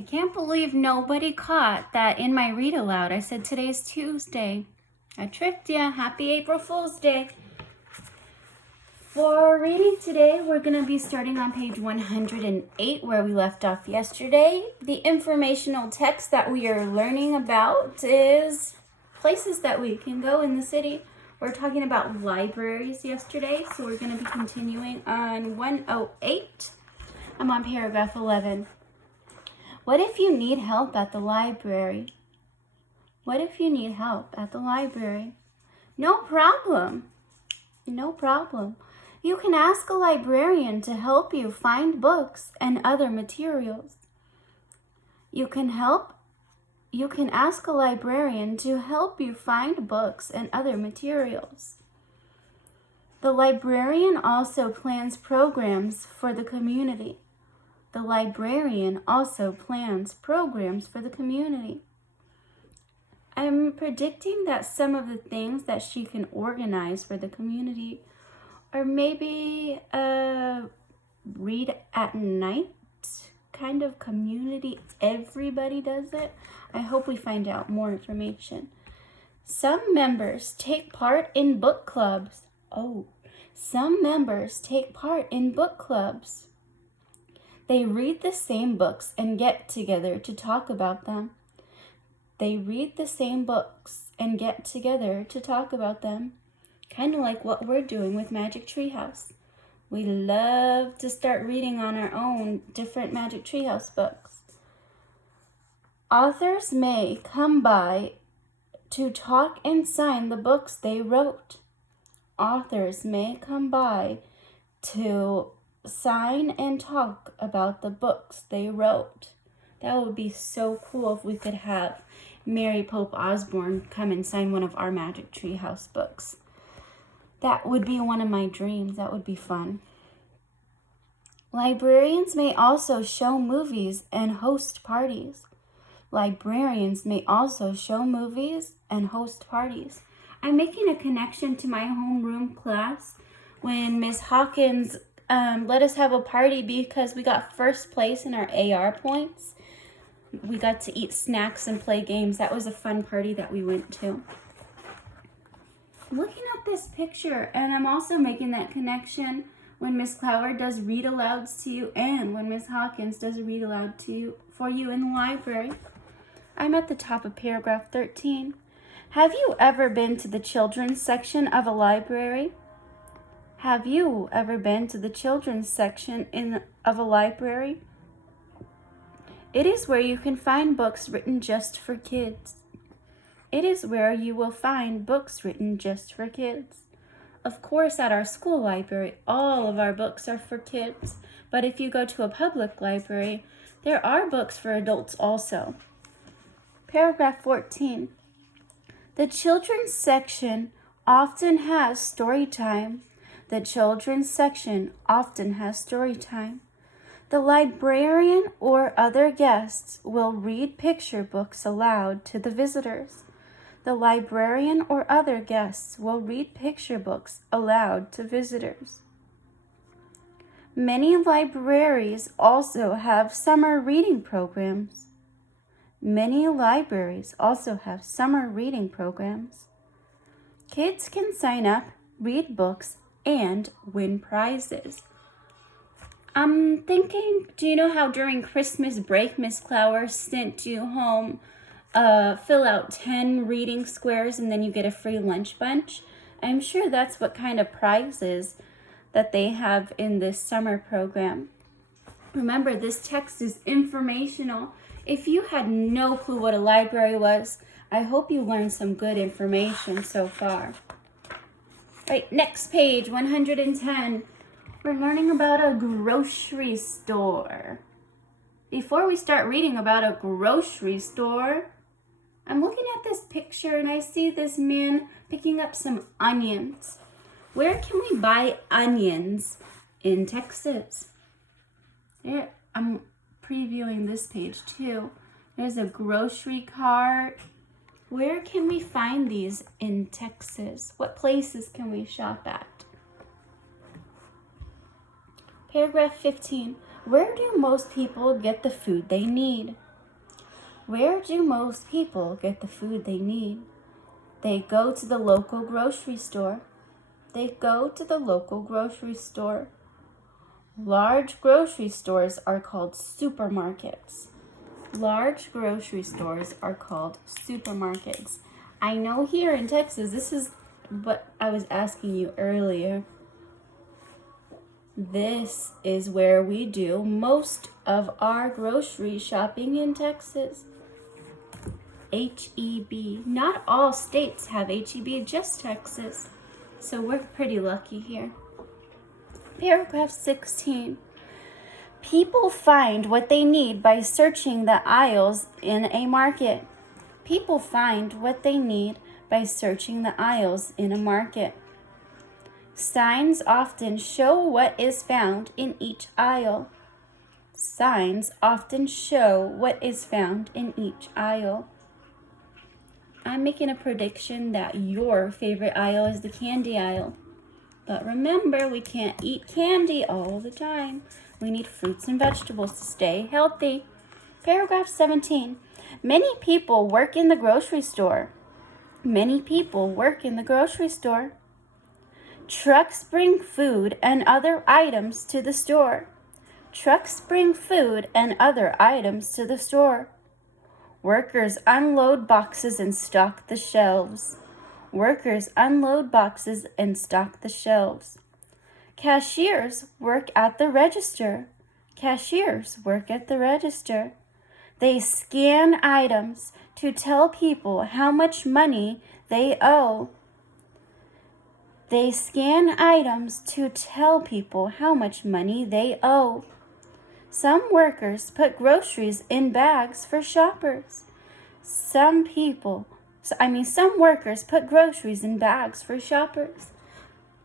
I can't believe nobody caught that in my read aloud. I said today's Tuesday. I tricked ya. Happy April Fool's Day. For reading today, we're going to be starting on page 108 where we left off yesterday. The informational text that we are learning about is places that we can go in the city. We're talking about libraries yesterday, so we're going to be continuing on 108. I'm on paragraph 11. What if you need help at the library? What if you need help at the library? No problem. No problem. You can ask a librarian to help you find books and other materials. You can ask a librarian to help you find books and other materials. The librarian also plans programs for the community. The librarian also plans programs for the community. I'm predicting that some of the things that she can organize for the community are maybe a read at night kind of community. Everybody does it. I hope we find out more information. Some members take part in book clubs. Some members take part in book clubs. They read the same books and get together to talk about them. They read the same books and get together to talk about them. Kind of like what we're doing with Magic Treehouse. We love to start reading on our own different Magic Treehouse books. Authors may come by to talk and sign the books they wrote. Authors may come by to sign and talk about the books they wrote. That would be so cool if we could have Mary Pope Osborne come and sign one of our Magic Treehouse books. That would be one of my dreams. That would be fun. Librarians may also show movies and host parties. Librarians may also show movies and host parties. I'm making a connection to my homeroom class when Miss Hawkins let us have a party because we got first place in our AR points. We got to eat snacks and play games. That was a fun party that we went to. Looking at this picture, and I'm also making that connection when Miss Clower does read alouds to you and when Miss Hawkins does a read aloud to you for you in the library. I'm at the top of paragraph 13. Have you ever been to the children's section of a library? Have you ever been to the children's section of a library? It is where you can find books written just for kids. It is where you will find books written just for kids. Of course, at our school library, all of our books are for kids. But if you go to a public library, there are books for adults also. Paragraph 14. The children's section often has story time. The children's section often has story time. The librarian or other guests will read picture books aloud to the visitors. The librarian or other guests will read picture books aloud to visitors. Many libraries also have summer reading programs. Many libraries also have summer reading programs. Kids can sign up, read books, and win prizes. I'm thinking, do you know how during Christmas break, Miss Clower sent you home, fill out 10 reading squares and then you get a free lunch bunch? I'm sure that's what kind of prizes that they have in this summer program. Remember, this text is informational. If you had no clue what a library was, I hope you learned some good information so far. Right, next page, 110. We're learning about a grocery store. Before we start reading about a grocery store, I'm looking at this picture and I see this man picking up some onions. Where can we buy onions in Texas? There, I'm previewing this page too. There's a grocery cart. Where can we find these in Texas? What places can we shop at? Paragraph 15. Where do most people get the food they need? Where do most people get the food they need? They go to the local grocery store. They go to the local grocery store. Large grocery stores are called supermarkets. Large grocery stores are called supermarkets. I know here in Texas, this is what I was asking you earlier. This is where we do most of our grocery shopping in Texas. H-E-B. Not all states have H-E-B, just Texas. So we're pretty lucky here. Paragraph 16. People find what they need by searching the aisles in a market. People find what they need by searching the aisles in a market. Signs often show what is found in each aisle. Signs often show what is found in each aisle. I'm making a prediction that your favorite aisle is the candy aisle. But remember, we can't eat candy all the time. We need fruits and vegetables to stay healthy. Paragraph 17. Many people work in the grocery store. Many people work in the grocery store. Trucks bring food and other items to the store. Trucks bring food and other items to the store. Workers unload boxes and stock the shelves. Workers unload boxes and stock the shelves. Cashiers work at the register. Cashiers work at the register. They scan items to tell people how much money they owe. They scan items to tell people how much money they owe. Some workers put groceries in bags for shoppers. Some workers put groceries in bags for shoppers.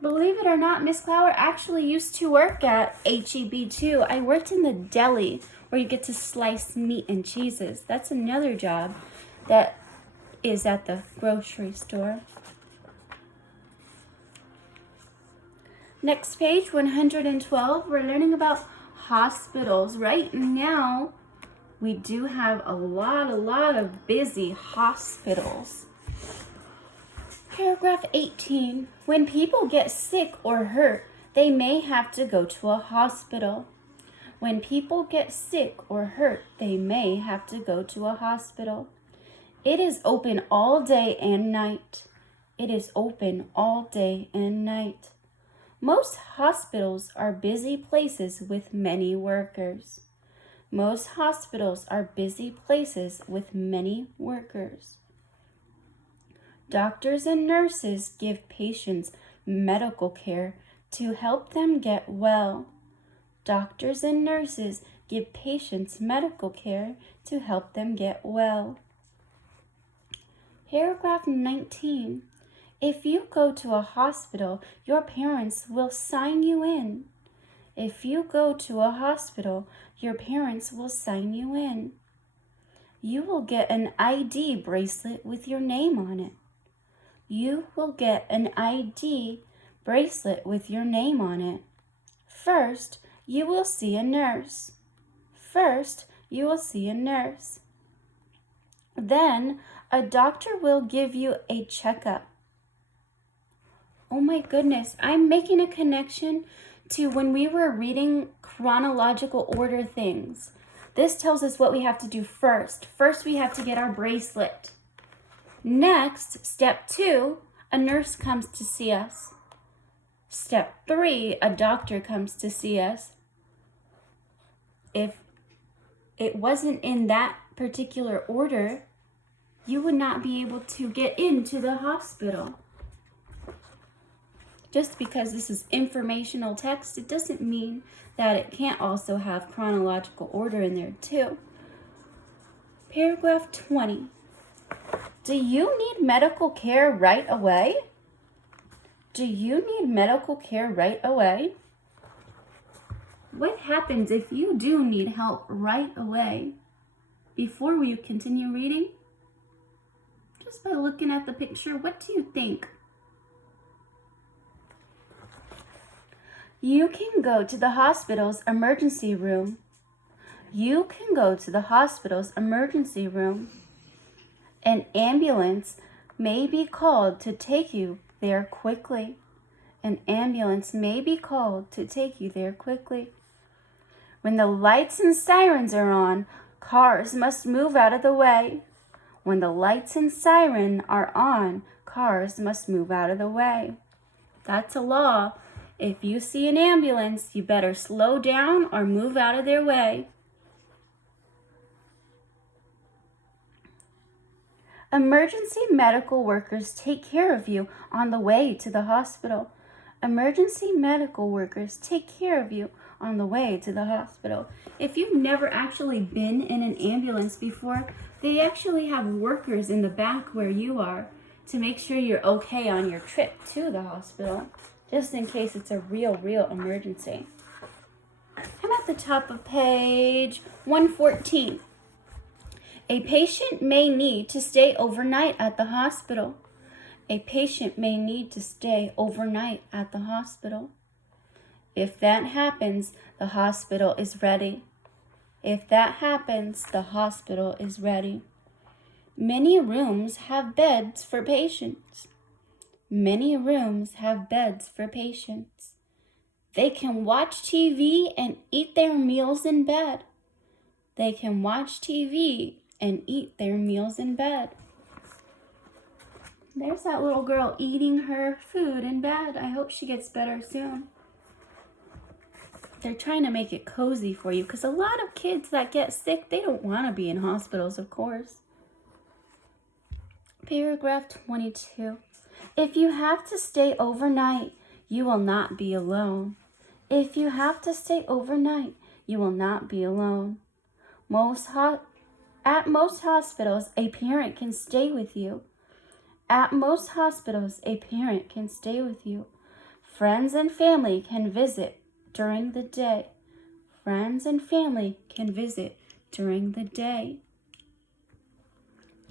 Believe it or not, Miss Clower actually used to work at H-E-B too. I worked in the deli where you get to slice meat and cheeses. That's another job that is at the grocery store. Next page, 112, we're learning about hospitals. Right now, we do have a lot of busy hospitals. Paragraph 18, when people get sick or hurt, they may have to go to a hospital. When people get sick or hurt, they may have to go to a hospital. It is open all day and night. It is open all day and night. Most hospitals are busy places with many workers. Most hospitals are busy places with many workers. Doctors and nurses give patients medical care to help them get well. Doctors and nurses give patients medical care to help them get well. Paragraph 19. If you go to a hospital, your parents will sign you in. If you go to a hospital, your parents will sign you in. You will get an ID bracelet with your name on it. You will get an ID bracelet with your name on it. First, you will see a nurse. First, you will see a nurse. Then, a doctor will give you a checkup. Oh my goodness, I'm making a connection to when we were reading chronological order things. This tells us what we have to do first. First, we have to get our bracelet. Next, step 2, a nurse comes to see us. Step 3, a doctor comes to see us. If it wasn't in that particular order, you would not be able to get into the hospital. Just because this is informational text, it doesn't mean that it can't also have chronological order in there too. Paragraph 20. Do you need medical care right away? Do you need medical care right away? What happens if you do need help right away? Before we continue reading, just by looking at the picture, what do you think? You can go to the hospital's emergency room. You can go to the hospital's emergency room. An ambulance may be called to take you there quickly. An ambulance may be called to take you there quickly. When the lights and sirens are on, cars must move out of the way. When the lights and siren are on, cars must move out of the way. That's a law. If you see an ambulance, you better slow down or move out of their way. Emergency medical workers take care of you on the way to the hospital. Emergency medical workers take care of you on the way to the hospital. If you've never actually been in an ambulance before, they actually have workers in the back where you are to make sure you're okay on your trip to the hospital, just in case it's a real emergency. I'm at the top of page 114. A patient may need to stay overnight at the hospital. A patient may need to stay overnight at the hospital. If that happens, the hospital is ready. If that happens, the hospital is ready. Many rooms have beds for patients. Many rooms have beds for patients. They can watch TV and eat their meals in bed. They can watch TV and eat their meals in bed. There's that little girl eating her food in bed. I hope she gets better soon. They're trying to make it cozy for you because a lot of kids that get sick, they don't want to be in hospitals, of course. Paragraph 22. If you have to stay overnight, you will not be alone. If you have to stay overnight, you will not be alone. At most hospitals, a parent can stay with you. At most hospitals, a parent can stay with you. Friends and family can visit during the day. Friends and family can visit during the day.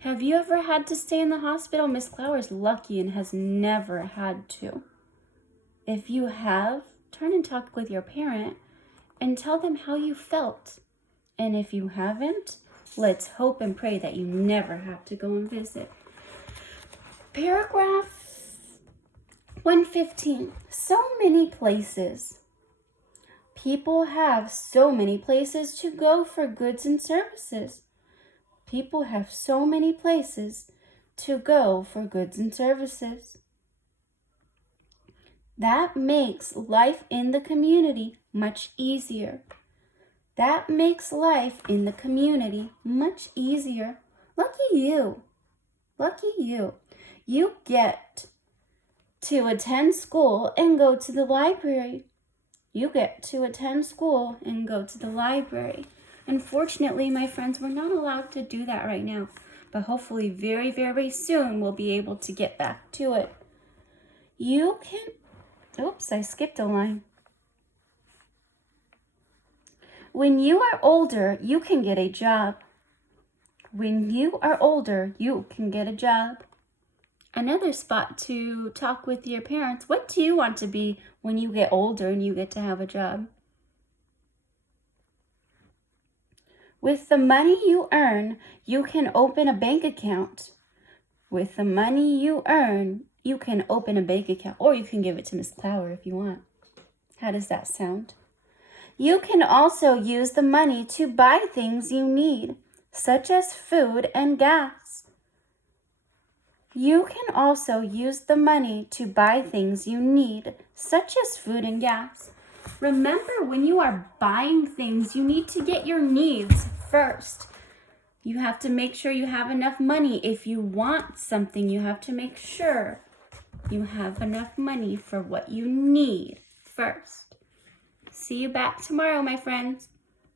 Have you ever had to stay in the hospital? Miss Flower's lucky and has never had to. If you have, turn and talk with your parent and tell them how you felt. And if you haven't, let's hope and pray that you never have to go and visit. Paragraph 115. So many places. People have so many places to go for goods and services. People have so many places to go for goods and services. That makes life in the community much easier. That makes life in the community much easier. Lucky you. Lucky you. You get to attend school and go to the library. You get to attend school and go to the library. Unfortunately, my friends, we're not allowed to do that right now. But hopefully very soon we'll be able to get back to it. You can... Oops, I skipped a line. When you are older, you can get a job. When you are older, you can get a job. Another spot to talk with your parents. What do you want to be when you get older and you get to have a job? With the money you earn, you can open a bank account. With the money you earn, you can open a bank account. Or you can give it to Miss Clower if you want. How does that sound? You can also use the money to buy things you need, such as food and gas. You can also use the money to buy things you need, such as food and gas. Remember, when you are buying things, you need to get your needs first. You have to make sure you have enough money. If you want something, you have to make sure you have enough money for what you need first. See you back tomorrow, my friends.